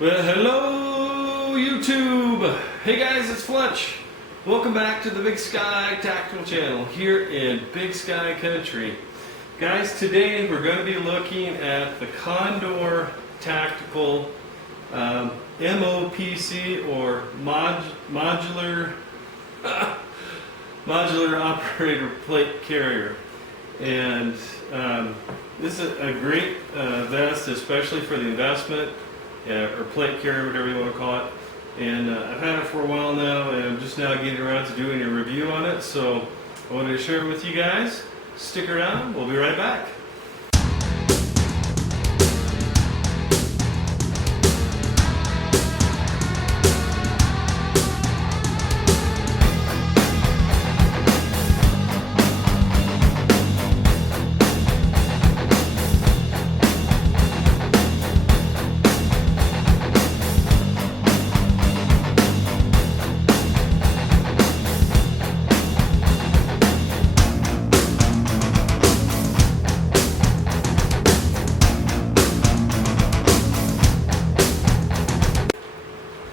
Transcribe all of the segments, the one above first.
Well, hello YouTube! Hey guys, it's Fletch. Welcome back to the Big Sky Tactical channel here in Big Sky Country. Guys, today we're going to be looking at the Condor Tactical MOPC or Modular Modular Operator Plate Carrier. And this is a great vest, especially for the investment. Or plate carrier, whatever you want to call it. And I've had it for a while now, and I'm just now getting around to doing a review on it. So I wanted to share it with you guys. Stick around, we'll be right back.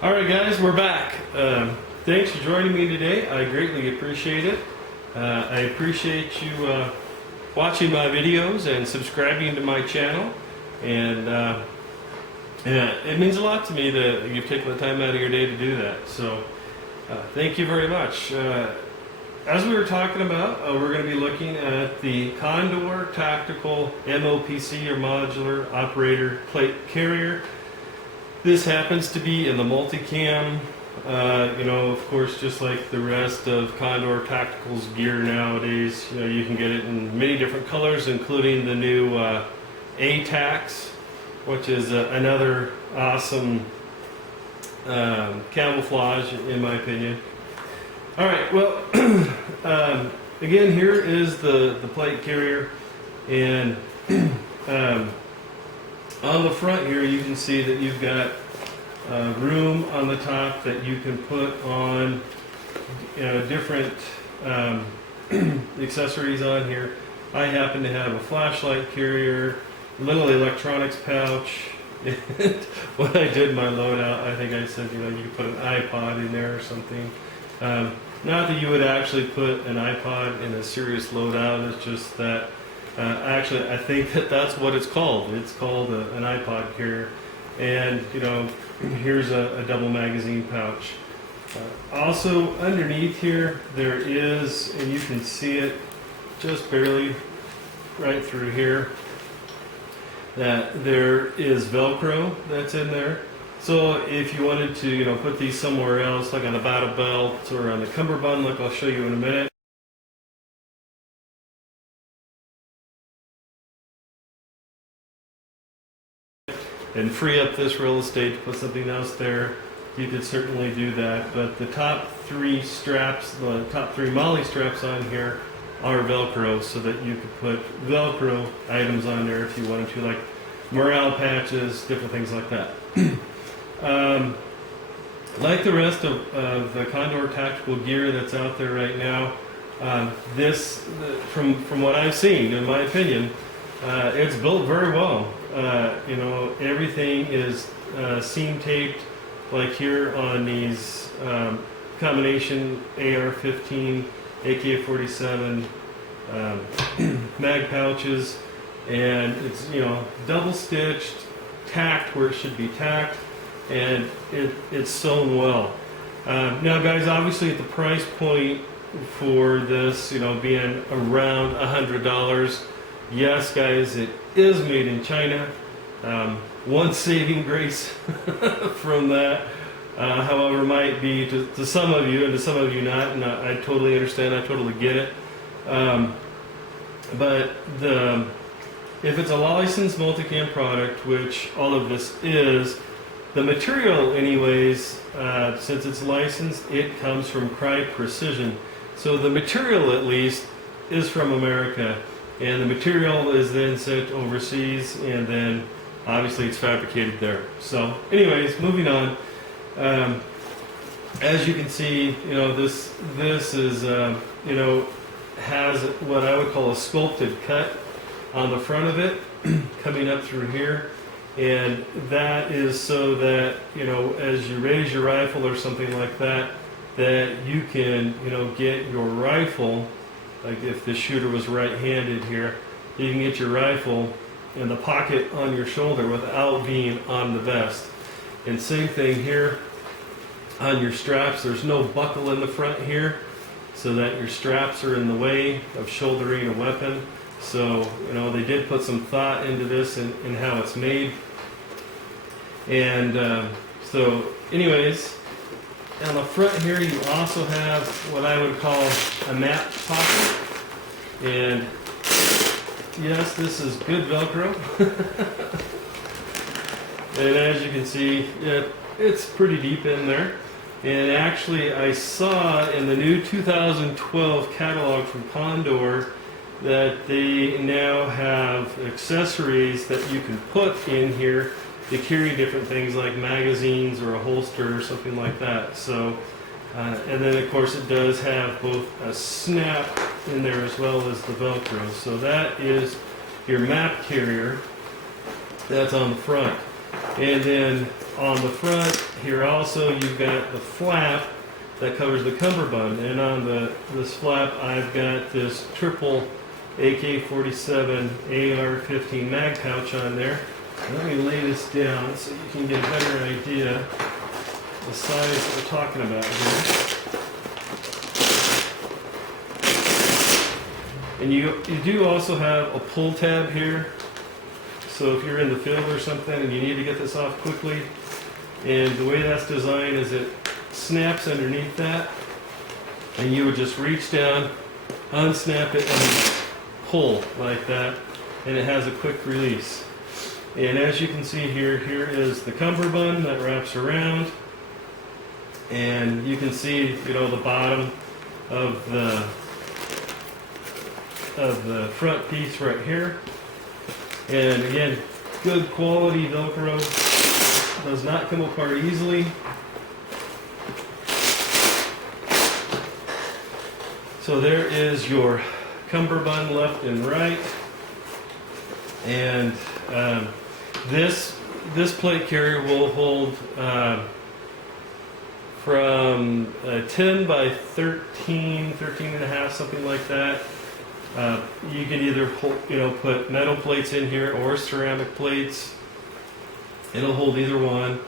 Alright guys, we're back. Thanks for joining me today. I greatly appreciate it. I appreciate you watching my videos and subscribing to my channel. And it means a lot to me that you've taken the time out of your day to do that. So thank you very much. As we were talking about, we're going to be looking at the Condor Tactical MOPC or Modular Operator Plate Carrier. This happens to be in the MultiCam, of course, just like the rest of Condor Tactical's gear nowadays. You can get it in many different colors, including the new A-TACS, which is another awesome camouflage, in my opinion. All right, well, again, here is the plate carrier, and on the front here, you can see that you've got room on the top that you can put on different accessories on here. I happen to have a flashlight carrier, little electronics pouch. When I did my loadout, I think I said, you could put an iPod in there or something. Not that you would actually put an iPod in a serious loadout, it's just that actually, I think that's what it's called. It's called an iPod carrier. And, here's a double magazine pouch. Also, underneath here, there is, and you can see it just barely right through here, that there is Velcro that's in there. So if you wanted to, put these somewhere else, like on the battle belt or on the Cummerbund, like I'll show you in a minute, and free up this real estate to put something else there, you could certainly do that. But the top three straps, the top three MOLLE straps on here are Velcro, so that you could put Velcro items on there if you wanted to, like morale patches, different things like that. Like the rest of the Condor Tactical gear that's out there right now, from what I've seen, in my opinion, it's built very well. Everything is seam taped, like here on these combination AR-15, AK-47 mag pouches, and it's double stitched, tacked where it should be tacked, and it's sewn well. Now, guys, obviously at the price point for this, being around $100. Yes, guys, it is made in China. One saving grace from that, however, might be to some of you and to some of you not, and I totally understand, I totally get it. But if it's a licensed MultiCam product, which all of this is, the material anyways, since it's licensed, it comes from Cry Precision. So the material, at least, is from America. And the material is then sent overseas, and then obviously it's fabricated there. So anyways, moving on. As you can see, this is, has what I would call a sculpted cut on the front of it, coming up through here. And that is so that, you know, as you raise your rifle or something like that, that you can, you know, get your rifle, like if the shooter was right-handed here, you can get your rifle in the pocket on your shoulder without being on the vest. And same thing here on your straps. There's no buckle in the front here, so that your straps are in the way of shouldering a weapon. So, you know, they did put some thought into this and how it's made. And so anyways, on the front here you also have what I would call a map pocket. And yes, this is good Velcro. And as you can see, it's pretty deep in there. And actually I saw in the new 2012 catalog from Condor that they now have accessories that you can put in here to carry different things like magazines or a holster or something like that. So, and then of course it does have both a snap in there as well as the Velcro. So that is your map carrier that's on the front. And then on the front here also you've got the flap that covers the cummerbund. And on this flap I've got this triple AK-47 AR-15 mag pouch on there. Let me lay this down so you can get a better idea the size that we're talking about here. And you do also have a pull tab here. So if you're in the field or something and you need to get this off quickly, and the way that's designed is it snaps underneath that, and you would just reach down, unsnap it, and pull like that, and it has a quick release. And as you can see here, here is the cummerbund that wraps around, and you can see, you know, the bottom of the front piece right here. And again, good quality Velcro, does not come apart easily. So there is your cummerbund left and right. And this plate carrier will hold from 10 by 13, 13 and a half, something like that. You can either put metal plates in here or ceramic plates. It'll hold either one.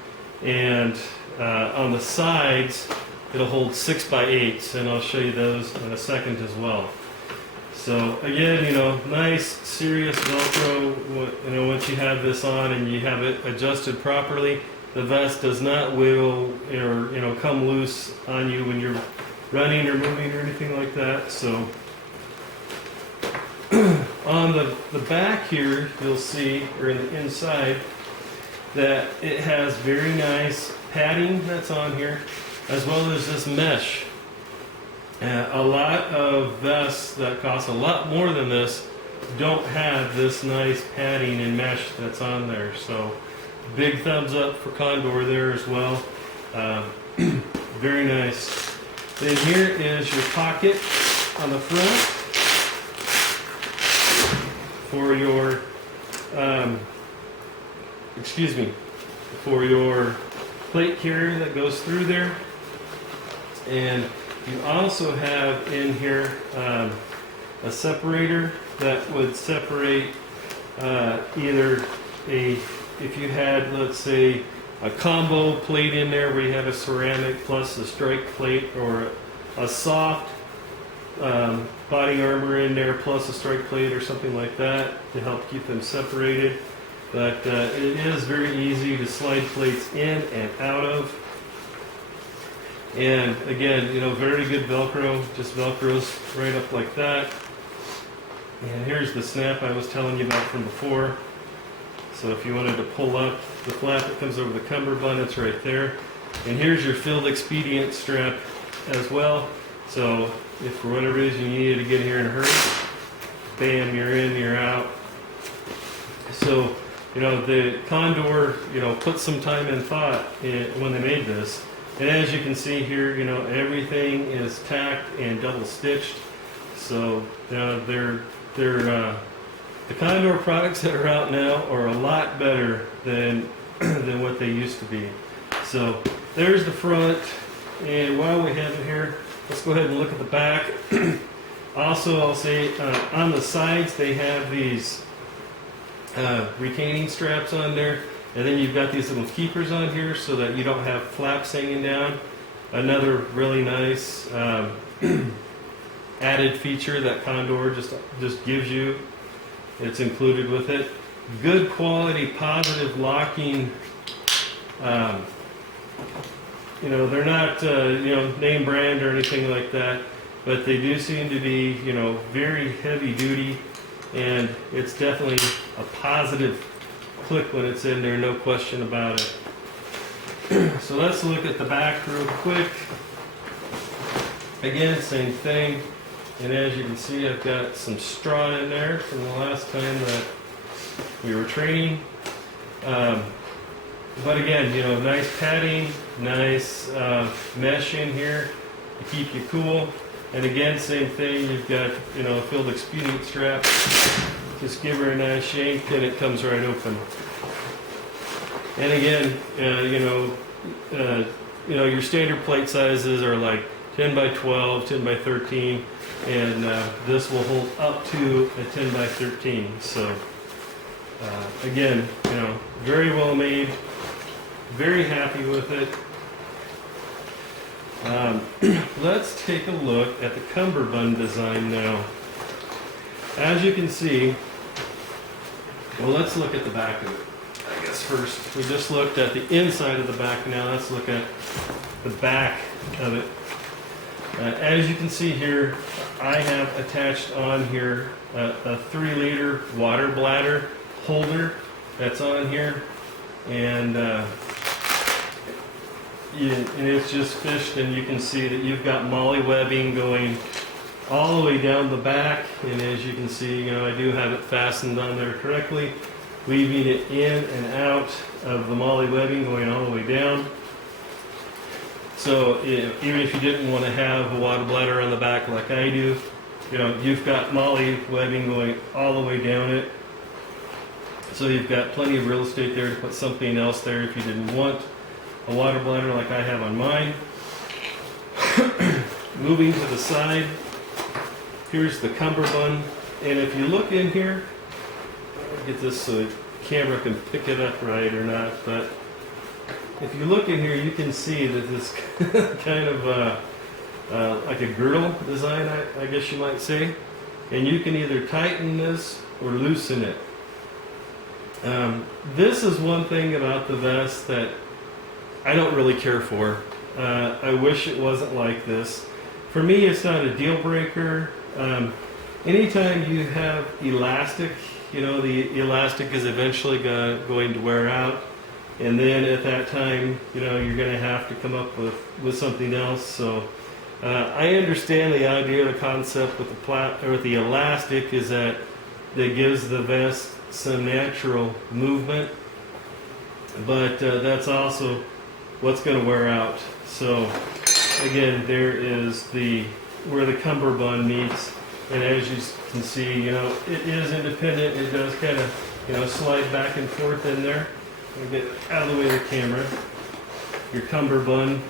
And on the sides, it'll hold 6 by 8s, and I'll show you those in a second as well. So again, you know, nice, serious Velcro. You know, once you have this on and you have it adjusted properly, the vest does not wiggle or, you know, come loose on you when you're running or moving or anything like that. So on the back here, you'll see, or in the inside, that it has very nice padding that's on here, as well as this mesh. A lot of vests that cost a lot more than this don't have this nice padding and mesh that's on there. So big thumbs up for Condor there as well. Very nice. Then here is your pocket on the front for your for your plate carrier that goes through there. And you also have in here a separator that would separate either if you had, let's say, a combo plate in there where you have a ceramic plus a strike plate, or a soft body armor in there plus a strike plate or something like that to help keep them separated. But it is very easy to slide plates in and out of. And again, you know, very good Velcro, just Velcros right up like that. And here's the snap I was telling you about from before. So if you wanted to pull up the flap that comes over the cummerbund, it's right there. And here's your field expedient strap as well. So if for whatever reason you needed to get here in a hurry, bam, you're in, you're out. So, you know, the Condor, you know, put some time and thought when they made this. And as you can see here, you know, everything is tacked and double stitched. So, you know, they're The Condor products that are out now are a lot better than than what they used to be. So there's the front, and while we have it here, let's go ahead and look at the back. Also, I'll say on the sides they have these retaining straps on there, and then you've got these little keepers on here so that you don't have flaps hanging down. Another really nice added feature that Condor just gives you. It's included with it. Good quality, positive locking. You know, they're not you know, name brand or anything like that, but they do seem to be, you know, very heavy duty, and it's definitely a positive click when it's in there, no question about it. So let's look at the back real quick. Again, same thing. And as you can see, I've got some straw in there from the last time that we were training. But again, you know, nice padding, nice mesh in here to keep you cool. And again, same thing, you've got, you know, a field expedient strap. Just give her a nice shake and it comes right open. And again, you know, your standard plate sizes are like 10 by 12, 10 by 13, and this will hold up to a 10 by 13. So again, you know, very well made, very happy with it. Let's take a look at the Cummerbund design now. As you can see, well, let's look at the back of it. I guess first, we just looked at the inside of the back. Now let's look at the back of it. As you can see here, I have attached on here a 3-liter water bladder holder that's on here, and it's just fished, and you can see that you've got molly webbing going all the way down the back, and as you can see, you know, I do have it fastened on there correctly, weaving it in and out of the molly webbing going all the way down. So even if you didn't want to have a water bladder on the back like I do, you know, you've got molly webbing going all the way down it. So you've got plenty of real estate there to put something else there if you didn't want a water bladder like I have on mine. Moving to the side, here's the Cummerbund, and if you look in here, I'll get this so the camera can pick it up right or not, but if you look in here, you can see that this kind of like a girdle design, I guess you might say, and you can either tighten this or loosen it. This is one thing about the vest that I don't really care for. I wish it wasn't like this. For me, it's not a deal breaker. Anytime you have elastic, you know, the elastic is eventually going to wear out. And then at that time, you know, you're going to have to come up with something else. So I understand the idea, the concept with the elastic is that it gives the vest some natural movement, but that's also what's going to wear out. So again, there is where the Cummerbund meets, and as you can see, you know, it is independent. It does kind of, you know, slide back and forth in there. Get out of the way of the camera. Your Cummerbund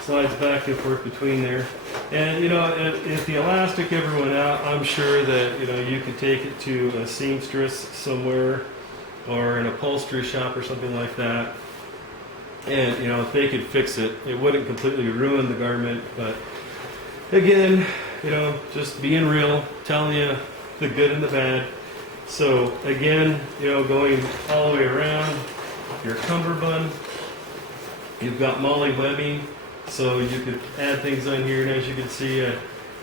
slides back and forth between there, and you know, if the elastic ever went out, I'm sure that, you know, you could take it to a seamstress somewhere or an upholstery shop or something like that, and you know, if they could fix it, it wouldn't completely ruin the garment. But again, you know, just being real, telling you the good and the bad. So again, you know, going all the way around your Cummerbund, you've got molly webbing, so you could add things on here. And as you can see,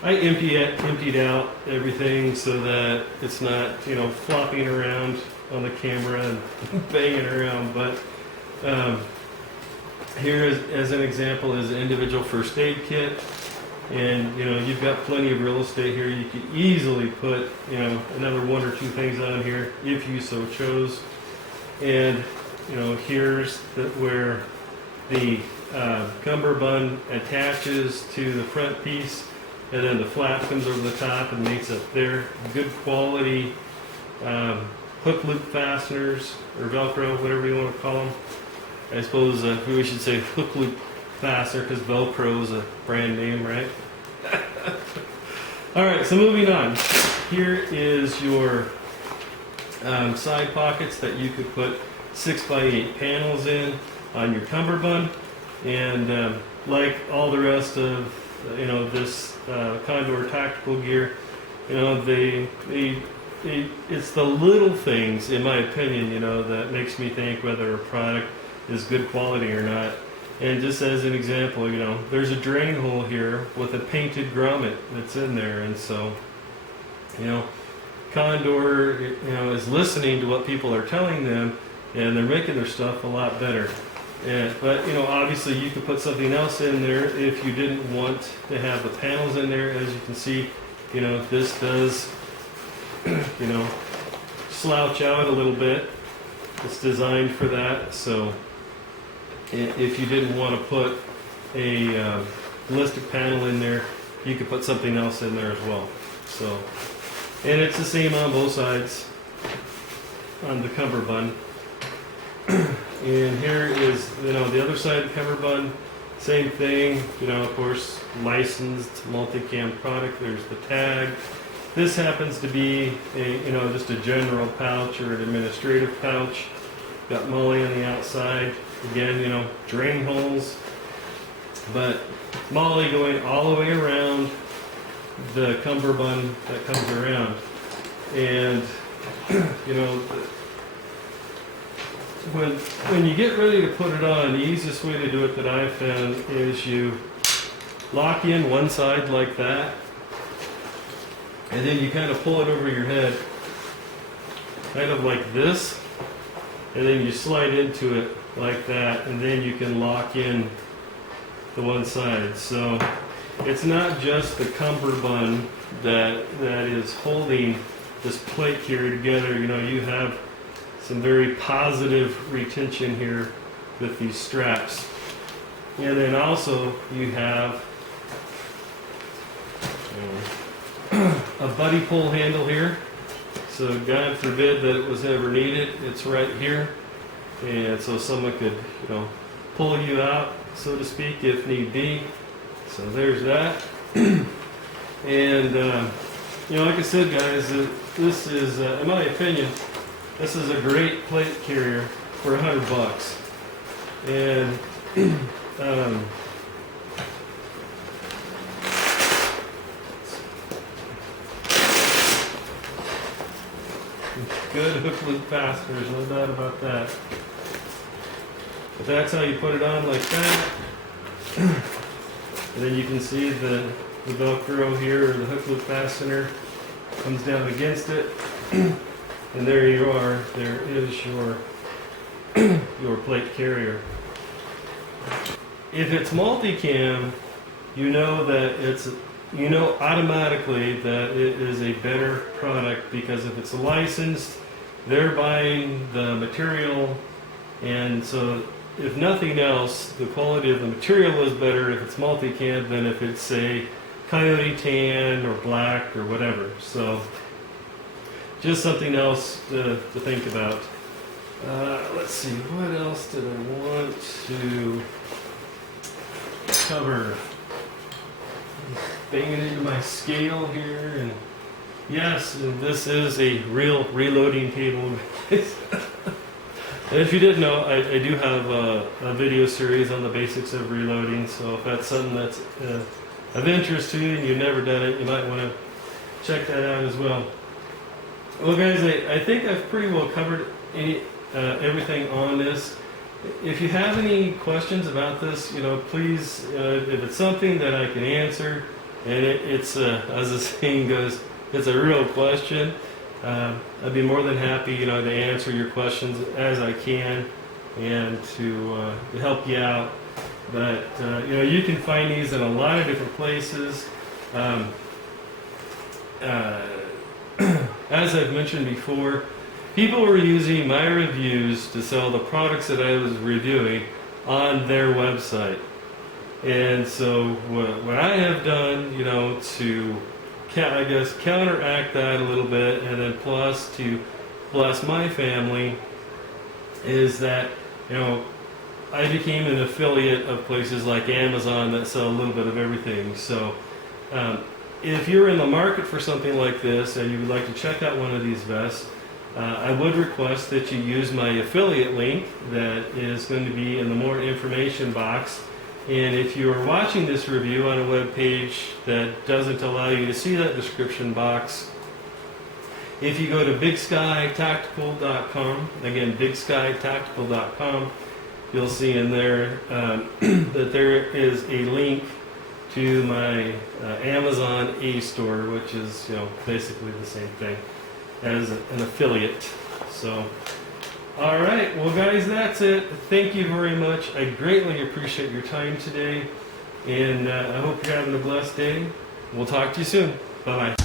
I emptied out everything so that it's not, you know, flopping around on the camera and banging around. But here, as an example, is an individual first aid kit. And you know, you've got plenty of real estate here. You could easily put, you know, another 1 or 2 things on here if you so chose. And you know, here's where the Cummerbund attaches to the front piece, and then the flap comes over the top and makes up there. Good quality hook loop fasteners, or Velcro, whatever you want to call them. I suppose we should say hook loop fastener because Velcro is a brand name, right? Alright, so moving on. Here is your side pockets that you could put 6x8 panels in on your Cummerbund. And like all the rest of this Condor Tactical gear, it's the little things, in my opinion, that makes me think whether a product is good quality or not. And just as an example, there's a drain hole here with a painted grommet that's in there, and so, Condor, is listening to what people are telling them, and they're making their stuff a lot better. But obviously you could put something else in there if you didn't want to have the panels in there. As you can see, this does, slouch out a little bit. It's designed for that. So if you didn't want to put a ballistic panel in there, you could put something else in there as well. So, and it's the same on both sides on the Cummerbund. And here is, the other side of the Cummerbund, same thing, of course, licensed MultiCam product. There's the tag. This happens to be just a general pouch or an administrative pouch. Got MOLLE on the outside. Again, drain holes, but MOLLE going all the way around the Cummerbund that comes around. And, when you get ready to put it on, the easiest way to do it that I've found is you lock in one side like that, and then you kind of pull it over your head, kind of like this, and then you slide into it like that, and then you can lock in the one side. So it's not just the Cummerbund that is holding this plate here together. You have some very positive retention here with these straps. And then also you have a buddy pull handle here. So God forbid that it was ever needed, it's right here. And so someone could, pull you out, so to speak, if need be. So there's that. And, like I said, guys, this is, in my opinion, this is a great plate carrier for $100. And good hook loop fasteners, no doubt about that. But that's how you put it on like that. And then you can see the Velcro here, or the hook loop fastener, comes down against it. And there you are. There is your plate carrier. If it's MultiCam, automatically that it is a better product, because if it's licensed, they're buying the material, and so if nothing else, the quality of the material is better if it's MultiCam than if it's, say, Coyote Tan or black or whatever. So just something else to think about. Let's see, what else did I want to cover? Banging into my scale here, and yes, and this is a real reloading table. And if you didn't know, I do have a video series on the basics of reloading, so if that's something that's of interest to you and you've never done it, you might want to check that out as well. Well, guys, I think I've pretty well covered everything on this. If you have any questions about this, please, if it's something that I can answer, and it's as the saying goes, it's a real question, I'd be more than happy, to answer your questions as I can and to help you out. But you can find these in a lot of different places. As I've mentioned before, people were using my reviews to sell the products that I was reviewing on their website. And so what I have done, to I guess, counteract that a little bit, and then plus to bless my family, is that, you know, I became an affiliate of places like Amazon that sell a little bit of everything. So if you're in the market for something like this and you would like to check out one of these vests, I would request that you use my affiliate link that is going to be in the more information box. And if you are watching this review on a web page that doesn't allow you to see that description box, if you go to bigskytactical.com, again, bigskytactical.com, you'll see in there that there is a link to my Amazon A-store, which is, you know, basically the same thing as an affiliate. So, all right, well, guys, that's it. Thank you very much. I greatly appreciate your time today, and I hope you're having a blessed day. We'll talk to you soon. Bye-bye.